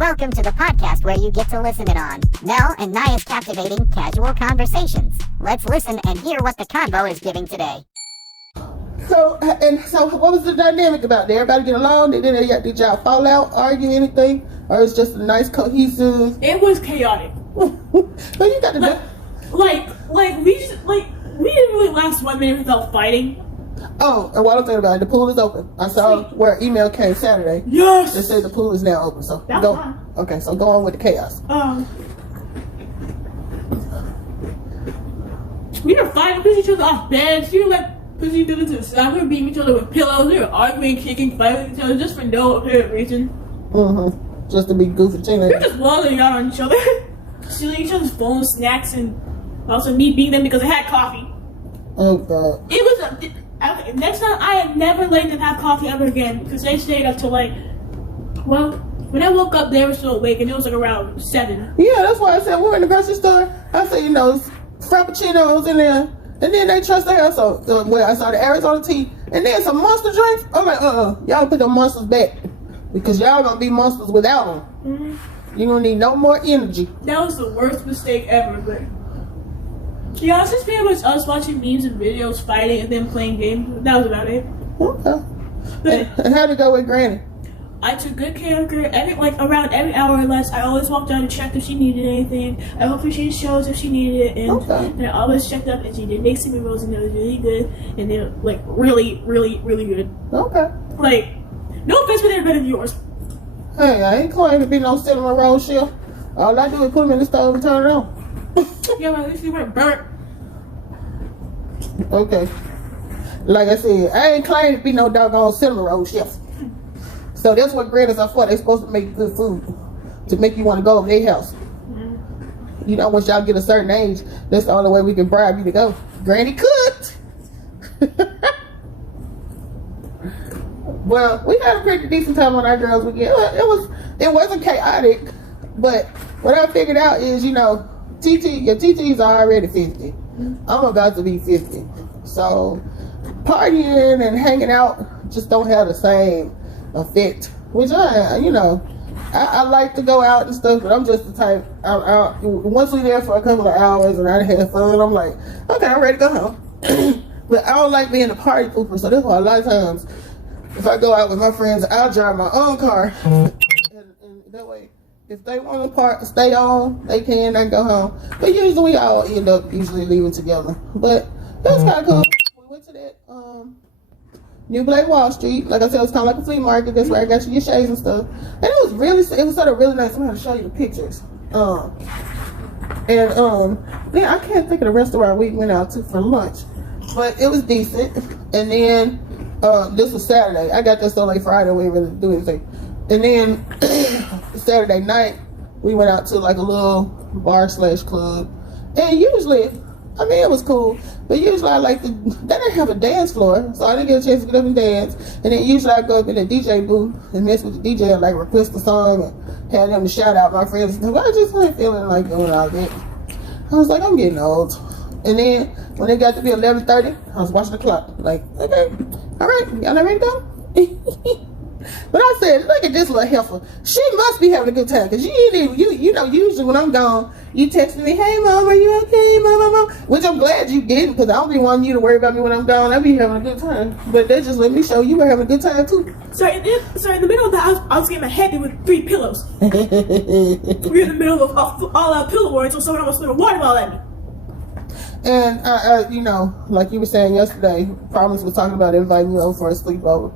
Welcome to the podcast where you get to listen it on Mel and Nya's captivating casual conversations. Let's listen and hear what the convo is giving today. So what was the dynamic about? Did everybody get along? Did y'all fall out, argue, anything? Or it's just a nice, cohesive? It was chaotic. Well, you got to we didn't really last 1 minute without fighting. Oh, and what I'm thinking about it, the pool is open. I saw where an email came Saturday. Yes. It said the pool is now open. So That's go. fine. Okay, so go on with the chaos. We were fighting, pushing each other off beds. We were pushing each other to the side. We were beating each other with pillows. We were arguing, kicking, fighting with each other just for no apparent reason. Just to be goofy We teenagers. were just walling out on each other, stealing each other's phones, snacks, and also me beating them because I had coffee. Oh God. It was next time I had never let them have coffee ever again because they stayed up till when I woke up they were still awake and it was around 7. Yeah, that's why I said we were in the grocery store. I said, frappuccinos in there, and then they trust the hell. So I saw the Arizona tea, and then some monster drinks. I'm like, y'all put them monsters back because y'all gonna be monsters without them. You don't need no more energy. That was the worst mistake ever, but yeah, it's just pretty much us watching memes and videos, fighting, and then playing games. That was about it. Okay. But And how'd it go with Granny? I took good care of her. Around every hour or less, I always walked down to check if she needed anything. I hope she shows if she needed it, and I always checked up, and she did make cinnamon rolls, and it was really good, and they were really, really, really good. Okay. No offense, but they're better than yours. Hey, I ain't claiming to be no cinnamon roll shit. All I do is put them in the stove and turn it on. Yeah, but at least they weren't burnt. Okay. Like I said, I ain't claiming to be no doggone cinnamon roll chef. So that's what grannies are for. They're supposed to make good food. To make you want to go over their house. You know, once y'all get a certain age, that's the only way we can bribe you to go. Granny cooked. Well, we had a pretty decent time on our girls' weekend. It wasn't chaotic, but what I figured out is, your TTs are already 50. I'm about to be 50. So partying and hanging out just don't have the same effect. Which I like to go out and stuff, but I'm just the type. Once we're there for a couple of hours and I had fun, I'm like, okay, I'm ready to go home. But I don't like being a party pooper, so that's why a lot of times if I go out with my friends, I'll drive my own car, and that way, if they want to stay on, they can and go home. But usually we all end up leaving together. But it was kind of cool. We went to that New Blake Wall Street. Like I said, it's kind of like a flea market. That's where I got you your shades and stuff. And it was sort of really nice. I'm going to show you the pictures. Then I can't think of the restaurant we went out to for lunch, but it was decent. And then this was Saturday. I got there so late Friday, we didn't really do anything. And then Saturday night, we went out to like a little bar/club. And usually, it was cool. But usually they didn't have a dance floor, so I didn't get a chance to get up and dance. And then usually I go up in the DJ booth and mess with the DJ and request a song and have them to shout out my friends. I just wasn't feeling like doing all that. I was like, I'm getting old. And then when it got to be 11:30, I was watching the clock. Like, okay, all right, y'all ready to go? But I said, look at this little heifer. She must be having a good time, because usually when I'm gone, you texting me, hey mom, are you okay, mom? Which I'm glad you didn't, because I don't be wanting you to worry about me when I'm gone. I be having a good time. But that just let me show you were having a good time too. So in the middle of the house, I was getting my head hit with 3 pillows. We were in the middle of all our pillow wars, so someone almost threw a water ball at me. And like you were saying yesterday, Promise was talking about inviting you over for a sleepover.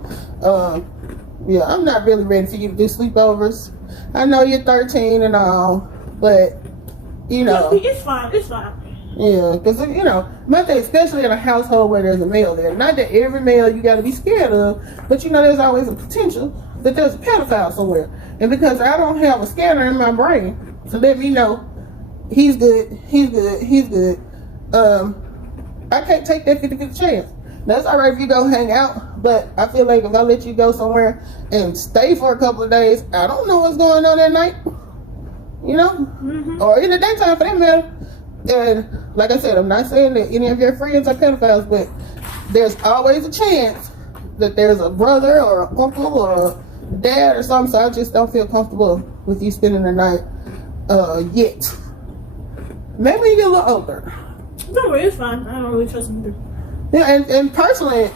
Yeah, I'm not really ready for you to do sleepovers. I know you're 13 and all, but it's fine. Yeah, because my thing, especially in a household where there's a male there. Not that every male you got to be scared of, but there's always a potential that there's a pedophile somewhere. And because I don't have a scanner in my brain to let me know he's good, I can't take that 50-50 chance. That's all right if you go hang out, but I feel like if I let you go somewhere and stay for a couple of days, I don't know what's going on that night, or in the daytime for that matter. And like I said, I'm not saying that any of your friends are pedophiles, but there's always a chance that there's a brother or an uncle or a dad or something, so I just don't feel comfortable with you spending the night yet. Maybe when you get a little older. Don't worry, it's fine. I don't really trust him either. Yeah, and personally,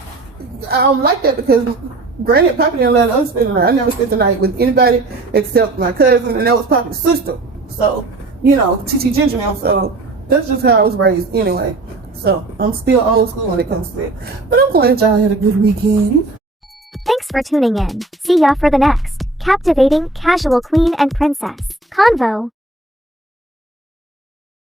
I don't like that because, granted, Poppy didn't let us spend the night. I never spent the night with anybody except my cousin, and that was Poppy's sister. So, you know, TT Ginger now. So that's just how I was raised anyway. So I'm still old school when it comes to it. But I'm glad y'all had a good weekend. Thanks for tuning in. See ya for the next captivating Casual Queen and Princess convo.